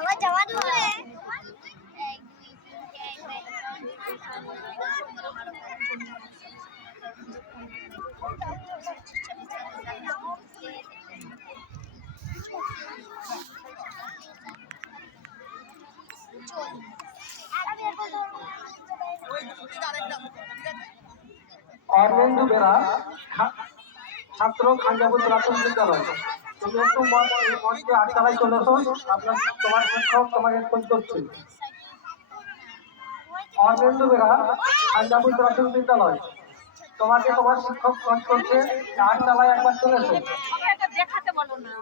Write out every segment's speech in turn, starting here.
আমার জামা ধুবে অরবিন্দু বেরা ছাত্র খানজাপুর প্রাথমিক বিদ্যালয়। তুমি একটু মঞ্চে আটতলায় চলেছো, তোমার শিক্ষক তোমাকে খোঁজ করছে। অরবিন্দু বেরা খানজাপুর প্রাথমিক বিদ্যালয়, তোমাকে তোমার শিক্ষক খোঁজ করছে, আটতলায় একবার চলেছো। দেখাতে বলো না,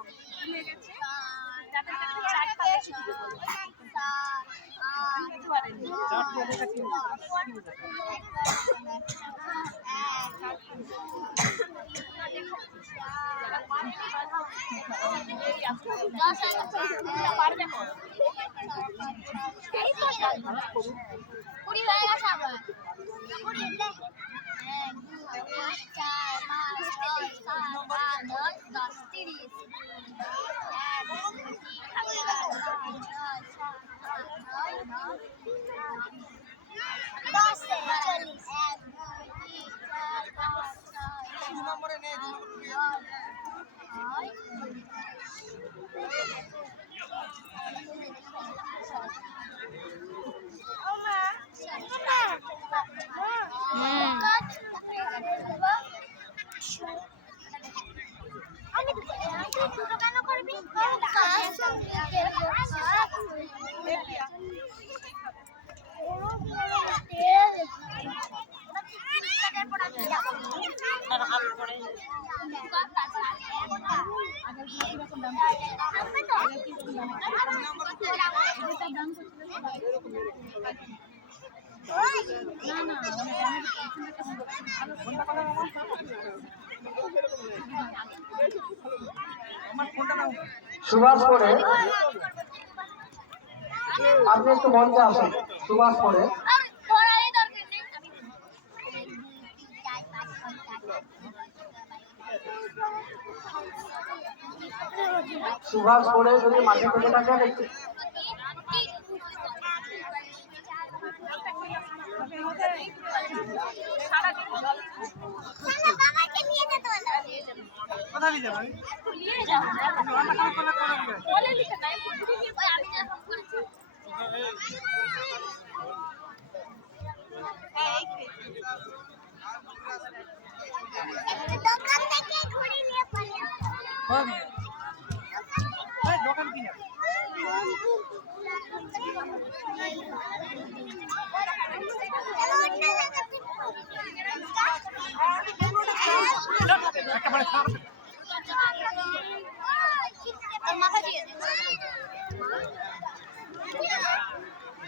কুড়ি হয়ে গেছে আবার। কুড়ি 1 2 3 4 5 6 7 8 9 10 30 দুটো কেন করবি? সুভাষ পড়ে আপনি একটু মঞ্চে আসেন। সুভাষ পড়ে সুভাষ পড়ে যদি মাঠে থেকে থাকেন একটু কোথায় নিয়ে যাবেন? দোকান থেকে ঘুরে নিয়ে পালিয়ে দোকান কিনে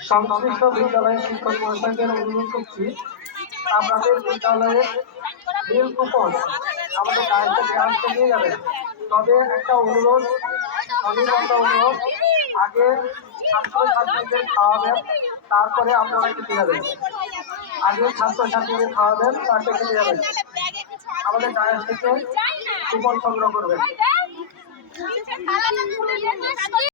সংশ্লিষ্ট বিদ্যালয়ের শিক্ষক মহাশয়দের অনুরোধ করছি, আপনাদের বিদ্যালয়ের বিল কুপন আমাদের দায়িত্ব গ্রাহককে নিয়ে যাবেন। তবে একটা অনুরোধ, অনিবন্ধ অনুরোধ, আগে ছাত্রছাত্রীদের খাওয়াবেন, তারপরে আপনারা খেতে যাবেন। আগে ছাত্রছাত্রীদের খাওয়াবেন, তারপরে খেতে যাবেন। আমাদের ডায়াস থেকে কুপন সংগ্রহ করবেন।